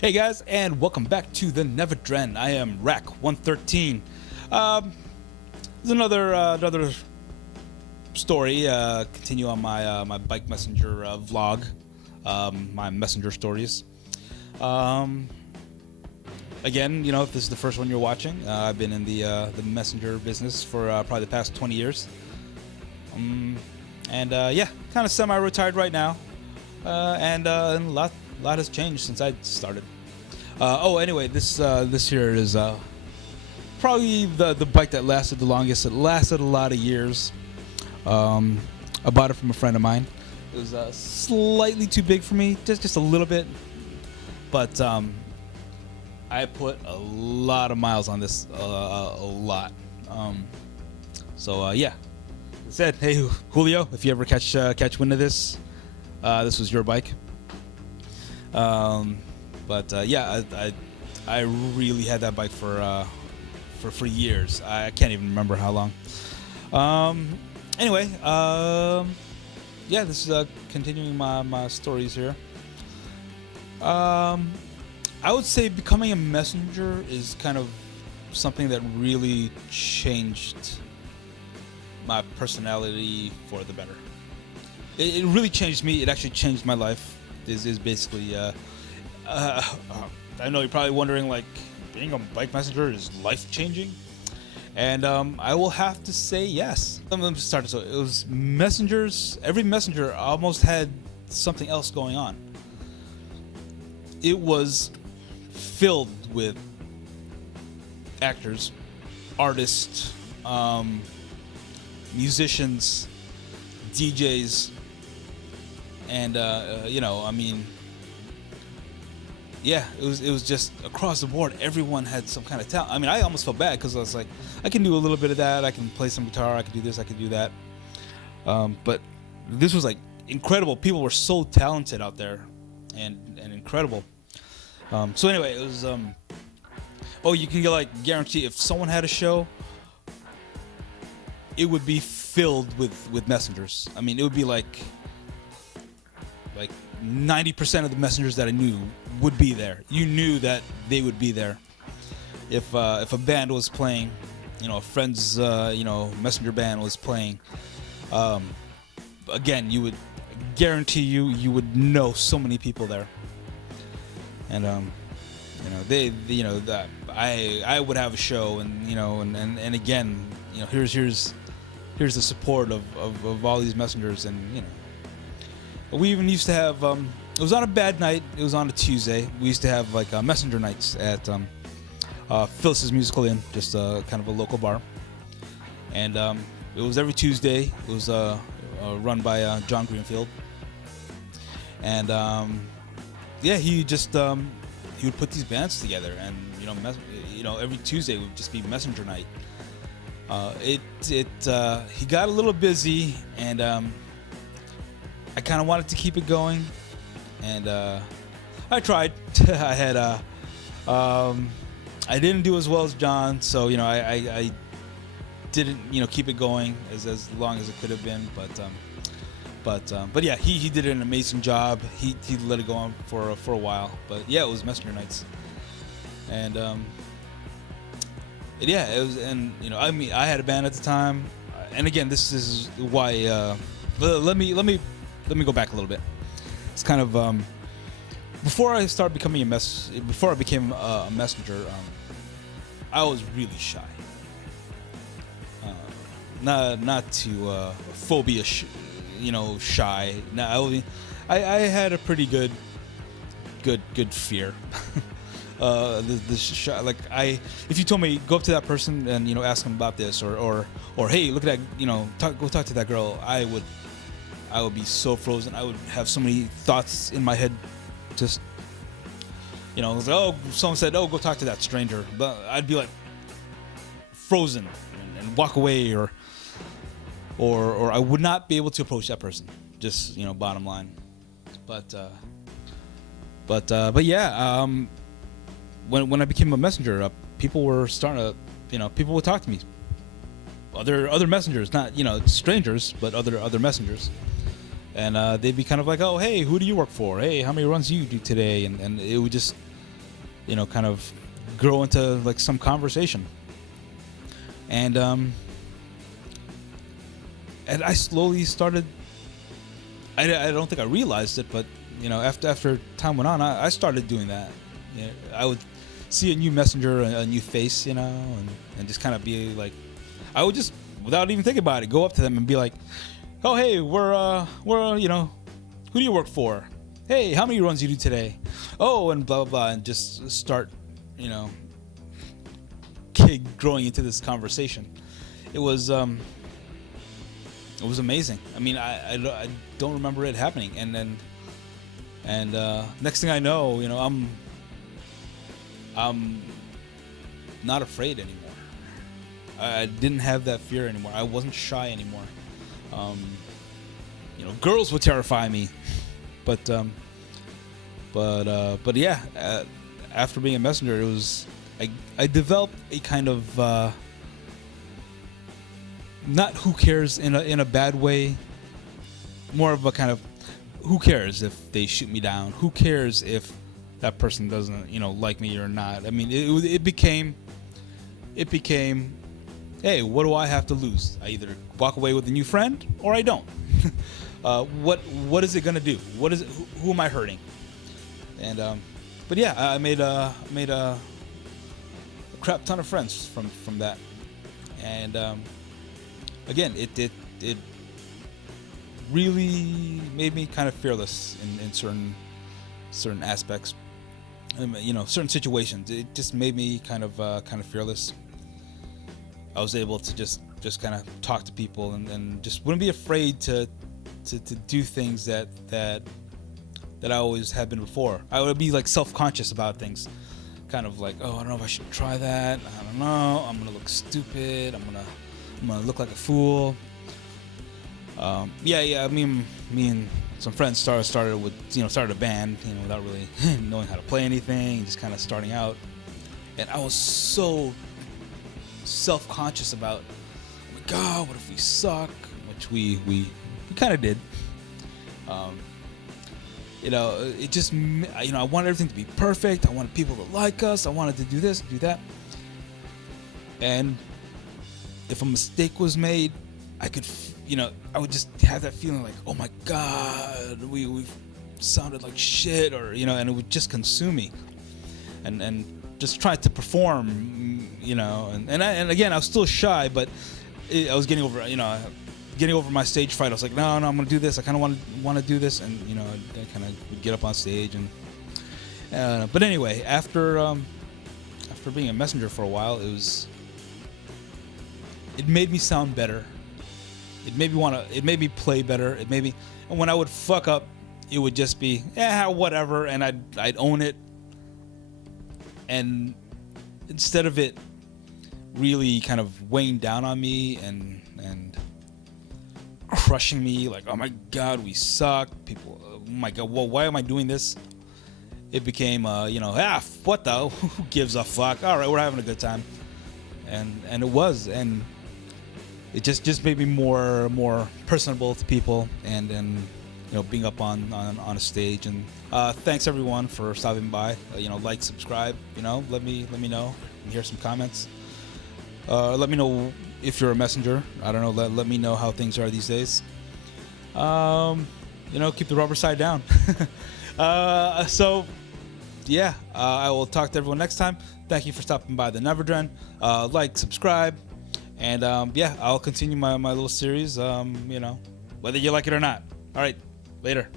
Hey guys, and welcome back to the Never Dren. I am Rack 113. There's another story. Continue on my bike messenger vlog, my messenger stories. Again, if this is the first one you're watching, I've been in the messenger business for probably the past 20 years. Yeah, kind of semi-retired right now, and a lot has changed since I started. Anyway, this here is probably the bike that lasted the longest. It lasted a lot of years. I bought it from a friend of mine. It was slightly too big for me, just a little bit, but I put a lot of miles on this, a lot. Yeah. Said, hey Julio, if you ever catch wind of this, this was your bike. Yeah, I really had that bike for years. I can't even remember how long. Anyway, yeah, this is continuing my stories here. I would say becoming a messenger is kind of something that really changed my personality for the better. It really changed me. It actually changed my life. This is basically I know you're probably wondering, like, being a bike messenger is life changing, and I will have to say yes. Let me start. So it was messengers. Every messenger almost had something else going on. It was filled with actors, artists, musicians, DJs, and yeah, it was just across the board. Everyone had some kind of talent. I mean, I almost felt bad because I was like, I can do a little bit of that. I can play some guitar. I can do this. I can do that. But this was like incredible. People were so talented out there, and incredible. So anyway, it was. You can guarantee if someone had a show, it would be filled with messengers. I mean, it would be like 90% of the messengers that I knew would be there. You knew that they would be there. If a band was playing, a friend's messenger band was playing, again, you would guarantee you would know so many people there. And that I would have a show, and again, here's the support of all these messengers. And we even used to have it was on a bad night, it was on a Tuesday, we used to have messenger nights at Phyllis's Musical Inn, just kind of a local bar. And it was every Tuesday. It was run by John Greenfield. And yeah, he would put these bands together, and every Tuesday would just be messenger night. He got a little busy, and I kind of wanted to keep it going, and I tried. I had I didn't do as well as John, so I didn't keep it going as long as it could have been, but yeah, he did an amazing job. He let it go on for a while, but yeah, it was messenger nights, and yeah, it was. And I mean, I had a band at the time, and again, this is why. Let me go back a little bit. It's kind of before I became a messenger, I was really shy. Not to phobia, shy. No, I had a pretty good fear. The shy, if you told me go up to that person and ask them about this, or hey, look at that, go talk to that girl, I would be so frozen. I would have so many thoughts in my head. Just, it was like, oh, someone said, oh, go talk to that stranger. But I'd be like frozen and walk away, or I would not be able to approach that person. Just, bottom line. But yeah, when I became a messenger, people were starting to, people would talk to me. Other messengers, not strangers, but other messengers. And they'd be kind of like, oh, hey, who do you work for? Hey, how many runs do you do today? And it would just kind of grow into like some conversation. And I slowly started. I don't think I realized it, but after time went on, I started doing that. I would see a new messenger, a new face, and just kind of be like, I would just, without even thinking about it, go up to them and be like, oh hey, we're who do you work for? Hey, how many runs you do today? Oh, and blah blah blah, and just start growing into this conversation. It was amazing. I mean, I don't remember it happening, and next thing I know, I'm not afraid anymore. I didn't have that fear anymore. I wasn't shy anymore. Girls would terrify me, but yeah. After being a messenger, it was I developed a kind of not who cares in a bad way, more of a kind of who cares if they shoot me down? Who cares if that person doesn't like me or not? I mean, it became, hey, what do I have to lose? I either walk away with a new friend or I don't. What is it gonna do? What is it? Who am I hurting? And but yeah, I made a crap ton of friends from that. And again, it really made me kind of fearless in certain aspects. Certain situations. It just made me kind of fearless. I was able to just kind of talk to people and just wouldn't be afraid to do things that I always have been before. I would be like self-conscious about things, kind of like, oh, I don't know if I should try that. I don't know. I'm gonna look stupid. I'm gonna look like a fool. Yeah. I mean, me and some friends started a band, without really knowing how to play anything, just kind of starting out. And I was so self-conscious about, oh my God, what if we suck? Which we kind of did. It just, I wanted everything to be perfect. I wanted people to like us. I wanted to do this, do that. And if a mistake was made, I could, I would just have that feeling like, oh my God, we sounded like shit, or, and it would just consume me. And just try to perform, and again, I was still shy, but I was getting over my stage fright. I was like, no, I'm gonna do this. I kind of want to do this, and I kind of would get up on stage, and but anyway, after being a messenger for a while, it made me sound better. It made me play better. And when I would fuck up, it would just be, whatever, and I'd own it. And instead of it really kind of weighing down on me and crushing me, like, oh my God, we suck, people, oh my God, well, why am I doing this? It became, what the, who gives a fuck? All right, we're having a good time, and it was, and it just made me more personable to people, and being up on a stage. And thanks everyone for stopping by. Like, subscribe. Let me know and hear some comments. Let me know if you're a messenger. I don't know. Let me know how things are these days. Keep the rubber side down. So yeah, I will talk to everyone next time. Thank you for stopping by the Neverdren. Like, subscribe, and I'll continue my little series. Whether you like it or not. All right, later.